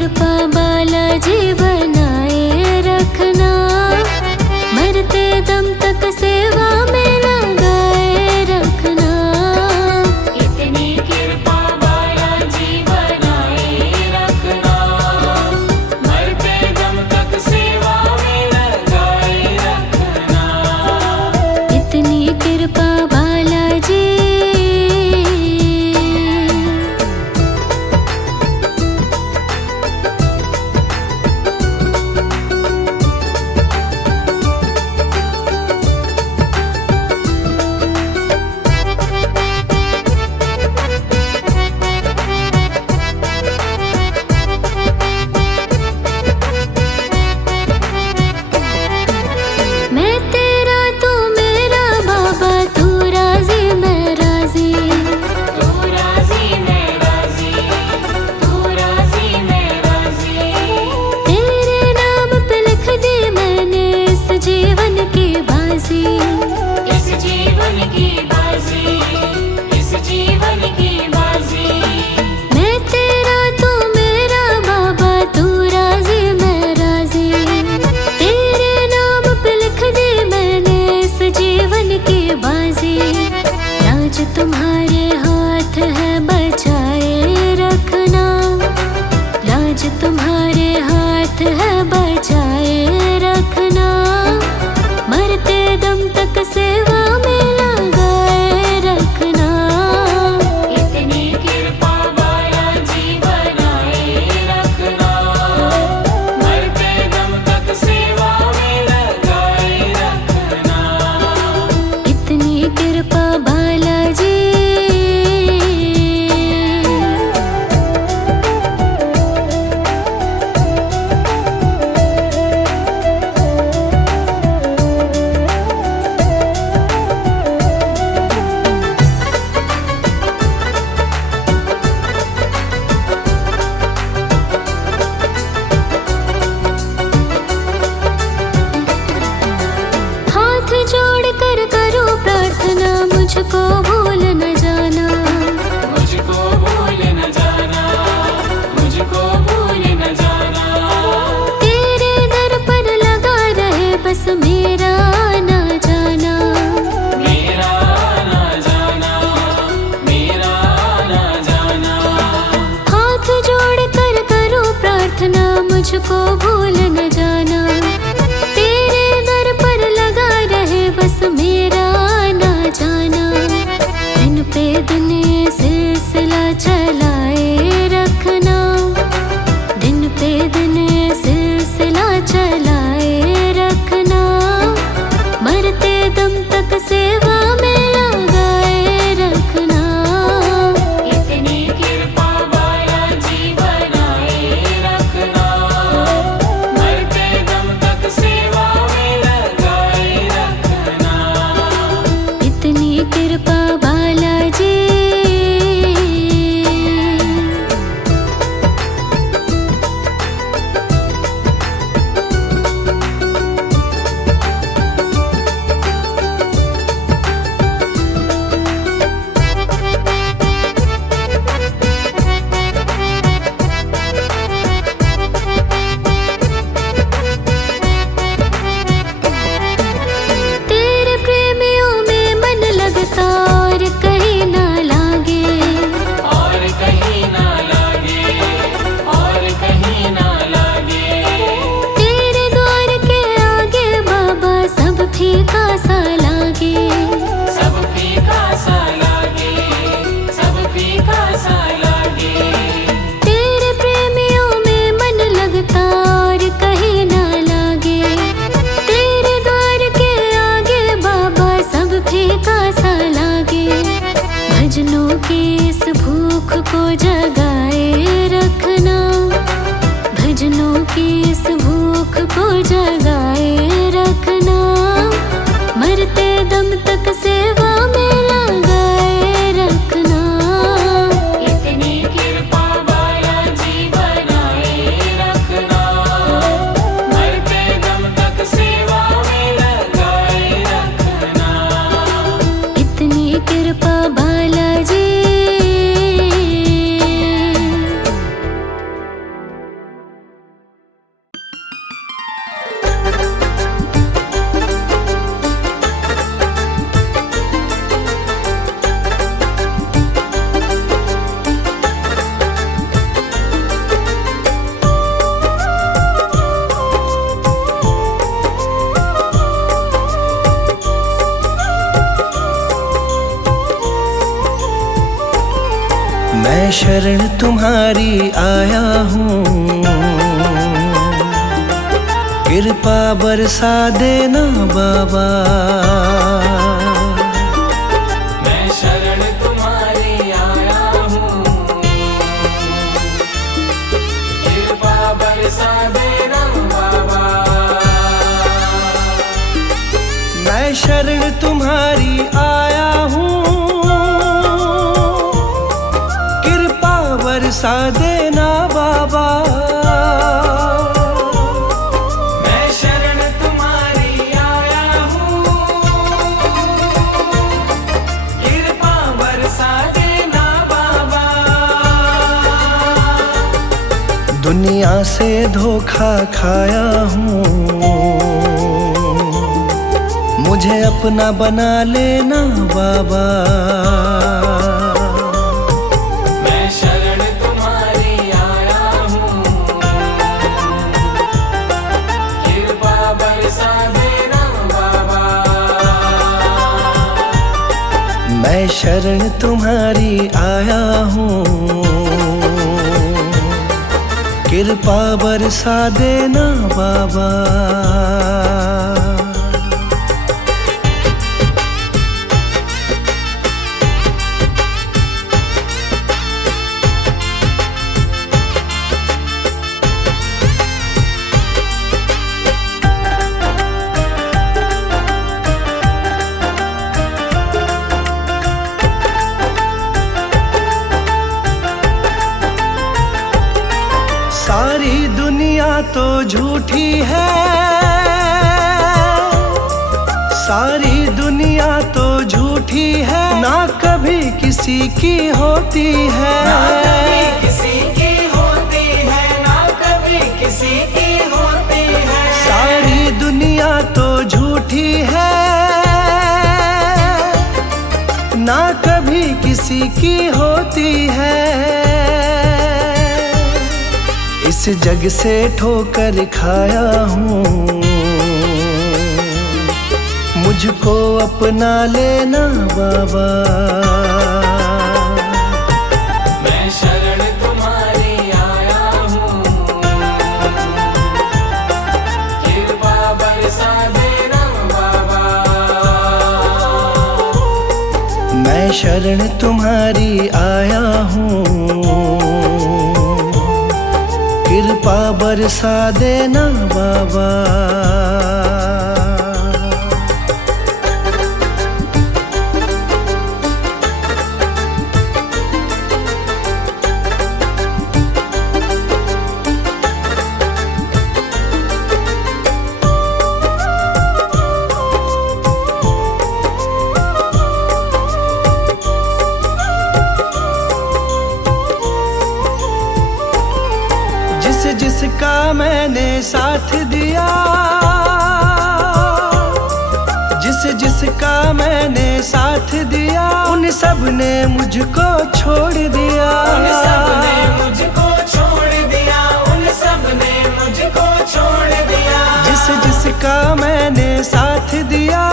कृपा बालाजी बनाए रखना, मरते दम तक सेवा में लगाए रखना। इतनी कृपा बालाजी बनाए रखना, मरते दम तक सेवा में लगाए रखना। इतनी कृपा बालाजी। मैं तेरा तू मेरा बाबा, तू राजी मैं राजी। तू राजी मैं राजी, तू राजी मैं राजी। तेरे नाम पे लिख दी मैंने इस जीवन की बाजी। इस जीवन की बाजी, इस जीवन की बाजी। मैं तेरा तू मेरा बाबा, तू राजी मैं राजी। तेरे नाम पे लिख दी मैंने इस जीवन की बाजी। राज तुम्हारे हाथ है बचाए रखना, राज तुम्हारे हाथ है बचाए रखना। मरते दम तक सेवा में लगाए रखना। इतनी कृपा बालाजी बनाए रखना, मरते दम तक सेवा में लगाए रखना। इतनी कृपा बालाजी। हाथ जोड़ कर करो प्रार्थना, मुझको भूल न जाना। मुझको भूल न जाना, मुझको भूल न जाना। तेरे दर पर लगा रहे बस मेरा ना जाना। मेरा ना जाना, मेरा ना जाना। हाथ जोड़ कर करो प्रार्थना, मुझको भूल न जाना। तेरे दर पर लगा रहे बस मेरा ना जाना। दिन पे दिन ये सिलसिला चलाए रखना, दिन पे दिन ये सिलसिला चलाए रखना। मरते दम तक सेवा में लगाए रखना। इतनी कृपा बालाजी बनाए रखना, मरते दम तक सेवा में लगाए रखना। इतनी कृपा बालाजी। तेरे प्रेमियों में मन लगता और कहीं ना लागे। और कहीं ना लागे, और कहीं ना लागे। तेरे द्वार के आगे बाबा सब फीका सा लागे। सब फीका सा लागे, सब फीका सा लागे। तेरे प्रेमियों में मन लगता और कहीं ना लागे। तेरे द्वार के आगे बाबा सब फीका सा लागे। भजनों की इस भूख को जगाए रखना, भजनों की इस भूख को जगाए रखना। मरते दम तक सेवा में लगाए रखना। इतनी कृपा बालाजी बनाए रखना, मरते दम तक सेवा में लगाए रखना। इतनी कृपा बालाजी। मैं शरण तुम्हारी आया हूँ, कृपा बरसा देना बाबा। मैं शरण तुम्हारी आया हूँ, कृपा बरसा देना बाबा। मैं शरण तुम्हारी आया हूँ, कृपा बरसा देना बाबा। मैं शरण तुम्हारी आया हूँ, कृपा बरसा देना बाबा। दुनिया से धोखा खाया हूँ, मुझे अपना बना लेना बाबा। मैं शरण तुम्हारी आया हूँ, कृपा बरसा देना बाबा। मैं शरण तुम्हारी आया हूँ, कृपा बरसा देना बाबा। सारी दुनिया तो झूठी है, सारी दुनिया तो झूठी है, ना कभी किसी की होती है। ना कभी किसी की होती है, ना कभी किसी की होती है। सारी दुनिया तो झूठी है, ना कभी किसी की होती है। इस जग से ठोकर खाया हूँ, मुझको अपना लेना बाबा। मैं शरण तुम्हारी आया हूँ, कृपा बरसा देना बाबा। मैं शरण तुम्हारी आया हूँ, कृपा बरसा देना बाबा। जिसका मैंने साथ दिया, जिसका मैंने साथ दिया, उन सब ने मुझको छोड़ दिया। उन सब ने मुझको छोड़ दिया, उन सब ने मुझको छोड़ दिया। जिसका मैंने साथ दिया,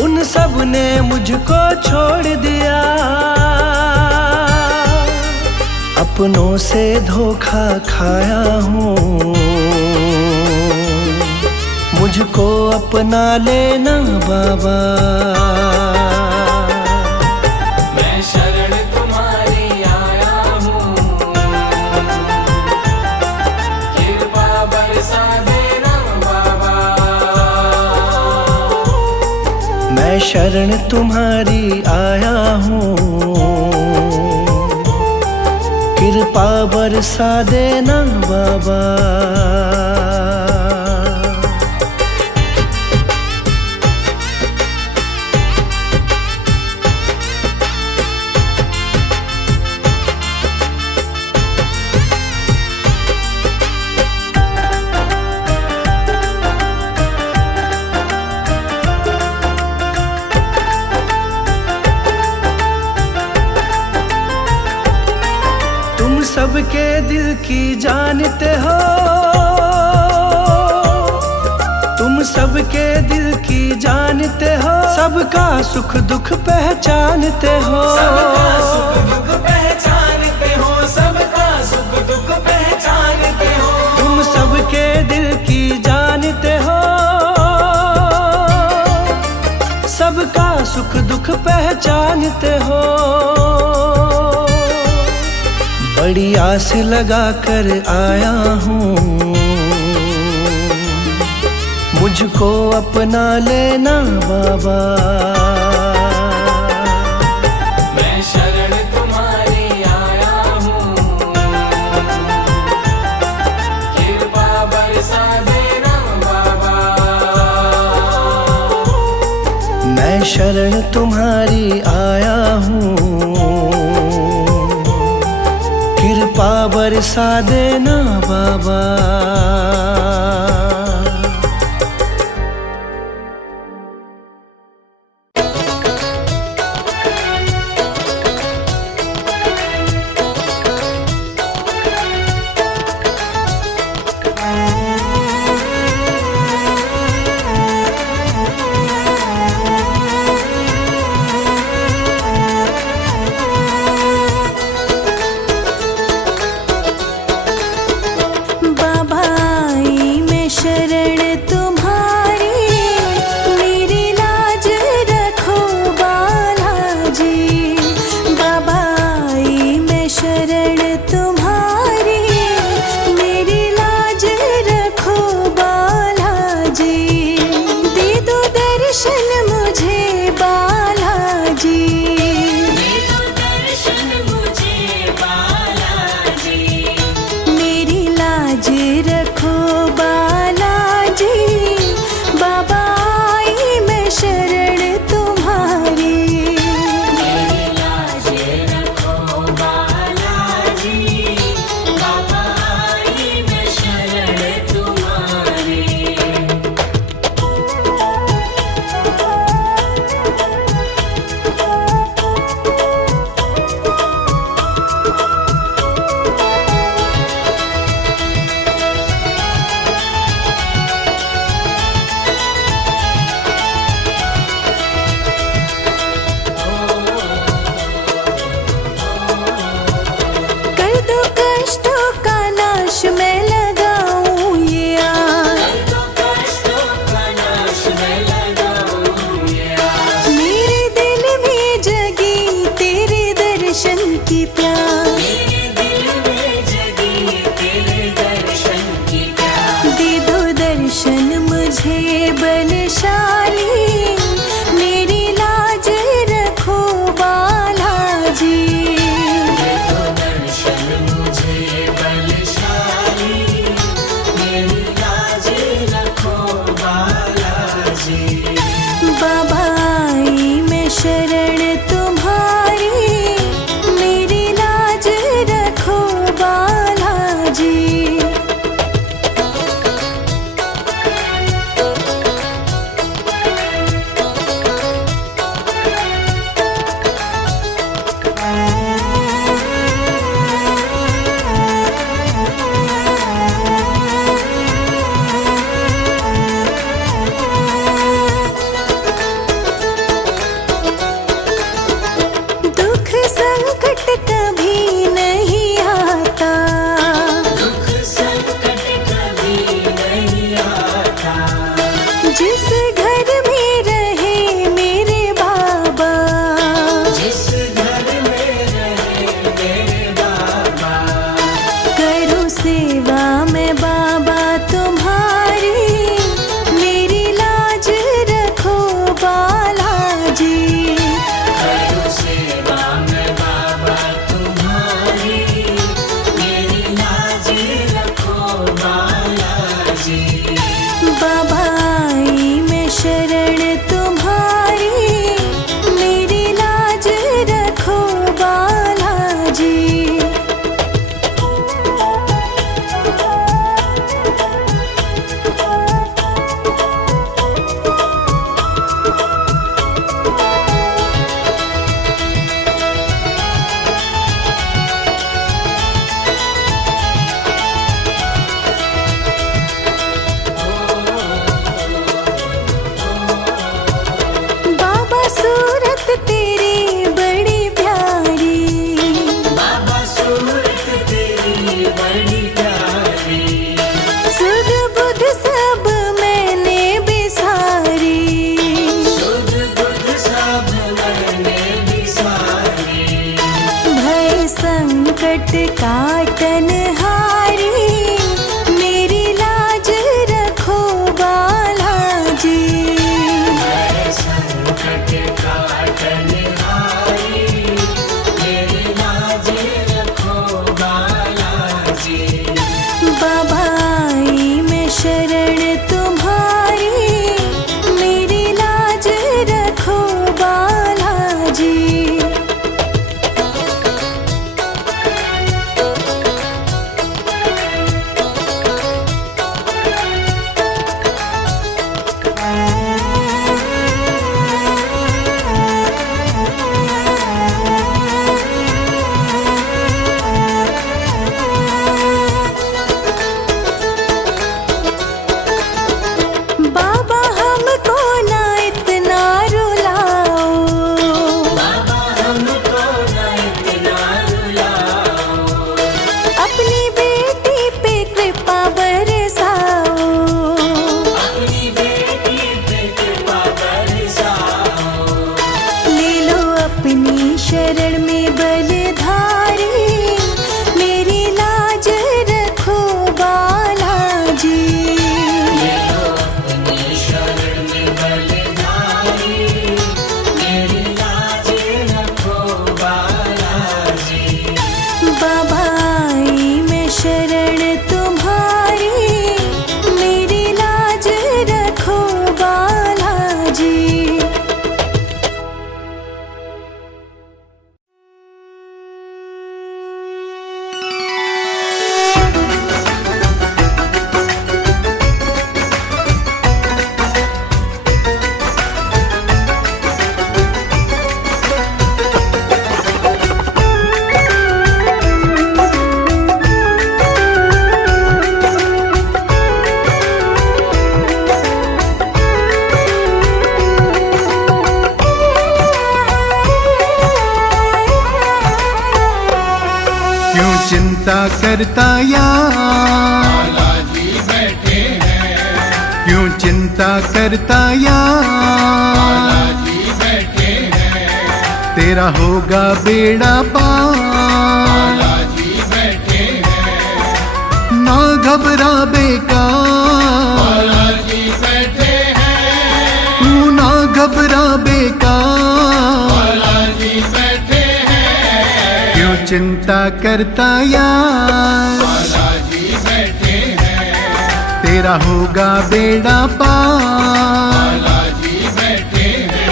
उन सब ने मुझको छोड़ दिया। अपनों से धोखा खाया हूँ, मुझको अपना लेना बाबा। मैं शरण तुम्हारी आया हूँ, कृपा बरसा देना बाबा। मैं शरण तुम्हारी आया हूँ, कृपा बरसा देना बाबा। सबके दिल की जानते हो, तुम तुम सबके दिल की जानते हो, सबका सुख दुख पहचानते हो। सबका सुख दुख पहचानते हो, सबका सुख दुख पहचानते हो। तुम सबके दिल की जानते हो, सबका सुख दुख पहचानते हो। बड़ी आस लगा कर आया हूँ, मुझको अपना लेना बाबा। मैं शरण तुम्हारी आया हूँ, कृपा बरसा देना बाबा। मैं शरण तुम्हारी आया हूँ, कृपा बरसा देना बाबा। बाबा आई मैं शरण संकट काटन हारी, मेरी लाज रखो बालाजी। संकट काटन हारी, मेरी लाज रखो बालाजी। बाबा आई मैं शरण तुम्हारी, मेरी लाज रखो बालाजी। बाबा हमको ना इतना रुलाओ, बाबा हमको न इतना रुलाओ, अपनी बेटी पे कृपा बरसाओ। अपनी बेटी पे कृपा बरसाओ। ले लो अपनी शरण में बलिधारी, मेरी लाज रखो बालाजी। अपनी शरण में बलिधारी, मेरी लाज रखो बालाजी। बाबा आई मैं शरण तुम्हारी, मेरी लाज रखो बालाजी। क्यों चिंता करता यार, बालाजी बैठे हैं, क्यों चिंता करता यार, बालाजी बैठे हैं, तेरा होगा बेड़ा पार। बालाजी बैठे हैं, ना घबरा बेकार, बालाजी बैठे हैं, तू ना घबरा बेकार, बालाजी बैठे हैं, क्यों चिंता करता यार, बालाजी बैठे हैं, तेरा होगा बेड़ा पार। बालाजी बैठे हैं।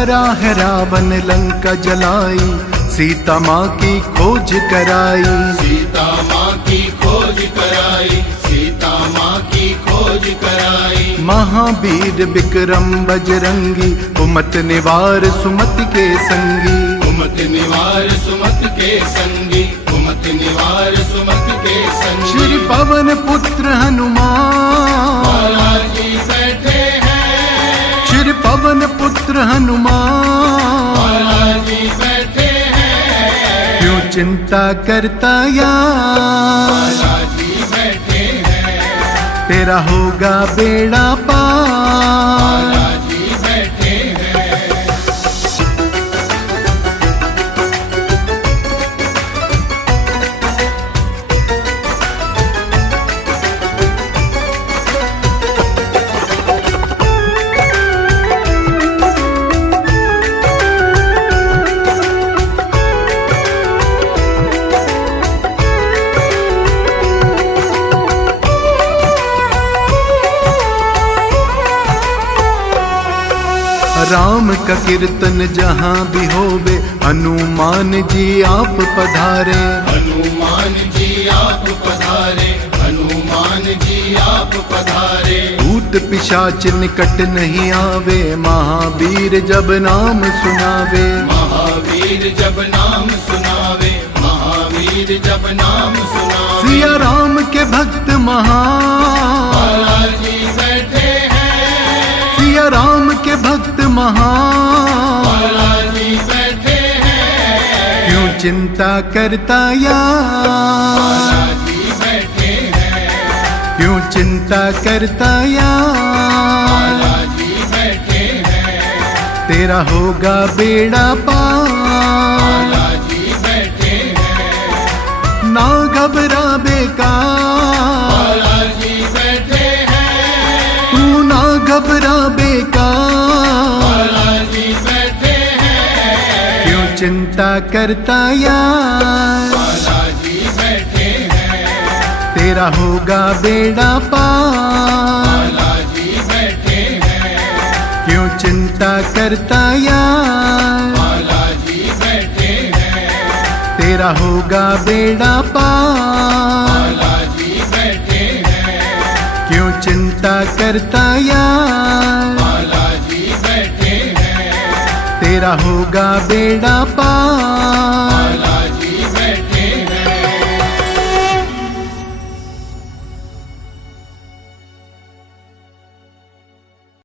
डरा है रावण लंका जलाई, सीता माँ की खोज कराई। सीता माँ की खोज कराई, सीता माँ की खोज कराई। महावीर विक्रम बजरंगी, उमत निवार सुमति के संगी। कुमत निवार सुमत के संगी, कुमत निवार सुमत के संगी। श्री पवन पुत्र हनुमान, बालाजी बैठे हैं, श्री पवन पुत्र हनुमान, बालाजी बैठे हैं, क्यों चिंता करता यार, बालाजी बैठे हैं, तेरा होगा बेड़ा पार। बालाजी बैठे हैं। राम का कीर्तन जहाँ भी होवे, हनुमान जी आप पधारे। हनुमान जी आप पधारे, हनुमान जी आप पधारे। भूत पिशाच निकट नहीं आवे, महावीर जब नाम सुनावे। महावीर जब नाम सुनावे, महावीर फिर जब नाम सुनावे। सिया राम के भक्त महान, बालाजी बैठे हैं, सिया राम के भक्त महान, बालाजी बैठे हैं, क्यों चिंता करता यार, बालाजी बैठे हैं, क्यों चिंता करता यार, बालाजी बैठे हैं, तेरा होगा बेड़ा पार। बालाजी बैठे हैं, ना घबरा बेकार, बालाजी बैठे हैं, तू ना घबरा बेकार, बालाजी बैठे हैं, क्यों चिंता करता यार, बालाजी बैठे हैं, तेरा होगा बेड़ा पार। बालाजी बैठे हैं, क्यों चिंता करता यार, बालाजी बैठे हैं, तेरा होगा बेड़ा पार। बालाजी बैठे हैं, क्यों चिंता करता यार, बालाजी बैठे हैं, तेरा होगा बेड़ा पार।